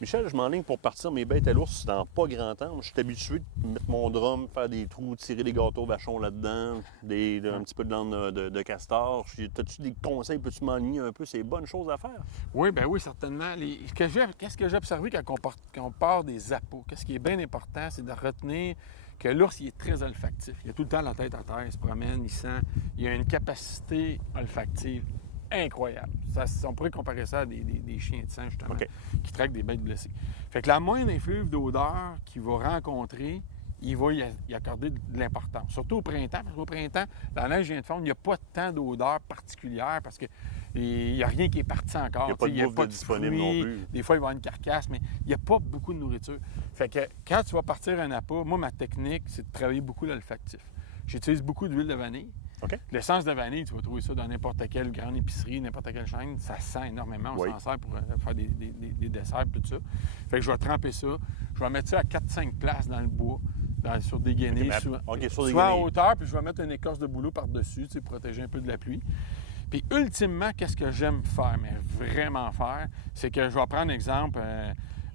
Michel, je m'enligne pour partir mes bêtes à l'ours dans pas grand temps. Moi, je suis habitué de mettre mon drum, faire des trous, tirer des gâteaux vachons là-dedans, un petit peu de langue de castor. As-tu des conseils? Peux-tu m'enligner un peu ces bonnes choses à faire? Oui, bien oui, certainement. Qu'est-ce que j'ai observé quand on part des appâts? Qu'est-ce qui est bien important, c'est de retenir que l'ours, il est très olfactif. Il a tout le temps la tête à terre, il se promène, il sent. Il a une capacité olfactive incroyable. On pourrait comparer ça à des chiens de sang, justement, qui traquent des bêtes blessées. Fait que la moindre effluve d'odeur qu'il va rencontrer, il va y accorder de l'importance. Surtout au printemps, parce qu'au printemps, la neige vient de fondre, il n'y a pas tant d'odeur particulière parce qu'il n'y a rien qui est parti encore. Il n'y a pas de bouffe disponible non plus. Des fois, il va y avoir une carcasse, mais il n'y a pas beaucoup de nourriture. Fait que quand tu vas partir un appât, moi, ma technique, c'est de travailler beaucoup l'olfactif. J'utilise beaucoup d'huile de vanille. L'essence de vanille, tu vas trouver ça dans n'importe quelle grande épicerie, n'importe quelle chaîne. Ça sent énormément. On s'en sert pour faire des desserts, tout ça. Fait que je vais tremper ça. Je vais mettre ça à 4-5 places dans le bois, sur des gainés, soit en hauteur, puis je vais mettre une écorce de bouleau par-dessus, pour protéger un peu de la pluie. Puis ultimement, qu'est-ce que j'aime faire, mais vraiment faire, c'est que je vais prendre exemple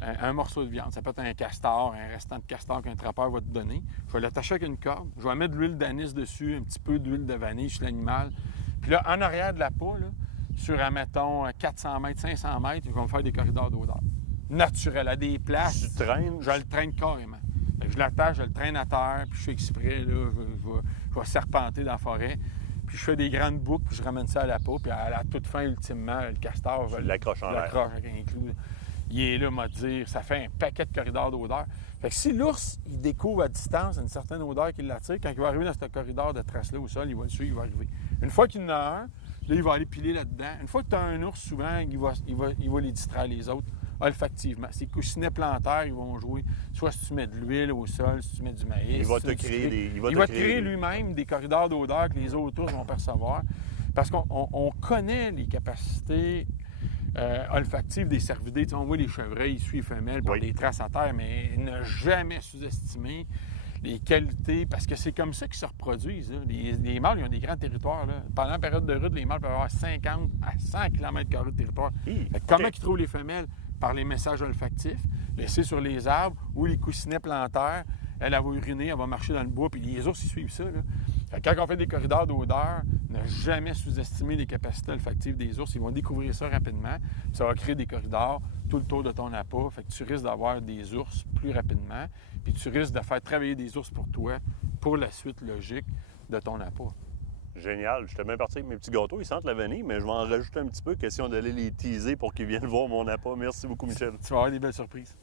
un morceau de viande. Ça peut être un castor, un restant de castor qu'un trappeur va te donner. Je vais l'attacher avec une corde. Je vais mettre de l'huile d'anis dessus, un petit peu d'huile de vanille sur l'animal. Puis là, en arrière de la peau, sur, admettons, 400 mètres, 500 mètres, je vais me faire des corridors d'odeur. Naturel, à des places. Tu traînes? Je le traîne carrément. Fait que je l'attache, je le traîne à terre, puis je fais exprès, là, je vais serpenter dans la forêt. Puis je fais des grandes boucles, puis je ramène ça à la peau. Puis à la toute fin, ultimement, le castor, je l'accroche en l'air. L'accroche avec un clou. Il est là, m'a dire, ça fait un paquet de corridors d'odeur. Fait que si l'ours, il découvre à distance une certaine odeur qui l'attire, quand il va arriver dans ce corridor de trace-là au sol, il va le suivre, il va arriver. Une fois qu'il en a un, là, il va aller piler là-dedans. Une fois que tu as un ours, souvent, il va les distraire les autres olfactivement. Ces coussinets plantaires, ils vont jouer. Soit si tu mets de l'huile au sol, si tu mets du maïs. Il va te créer lui-même des corridors d'odeur que les autres ours vont percevoir. Parce qu'on connaît les capacités olfactives des cervidés. Tu sais, on voit les chevreuils, ils suivent les femelles par des traces à terre, mais ne jamais sous-estimer les qualités, parce que c'est comme ça qu'ils se reproduisent. Les mâles, ils ont des grands territoires. Là. Pendant la période de rut, les mâles peuvent avoir 50 à 100 km² de territoire. Comment ils trouvent les femelles? Par les messages olfactifs, laissés sur les arbres ou les coussinets plantaires. Elle va uriner, elle va marcher dans le bois, puis les ours, ils suivent ça. Là. Fait que quand on fait des corridors d'odeur, ne jamais sous-estimer les capacités olfactives des ours. Ils vont découvrir ça rapidement. Ça va créer des corridors tout le tour de ton appât. Fait que tu risques d'avoir des ours plus rapidement, puis tu risques de faire travailler des ours pour toi pour la suite logique de ton appât. Génial. J'étais bien parti avec mes petits gâteaux. Ils sentent la vanille, mais je vais en rajouter un petit peu. Question d'aller les teaser pour qu'ils viennent voir mon appât. Merci beaucoup, Michel. Tu vas avoir des belles surprises.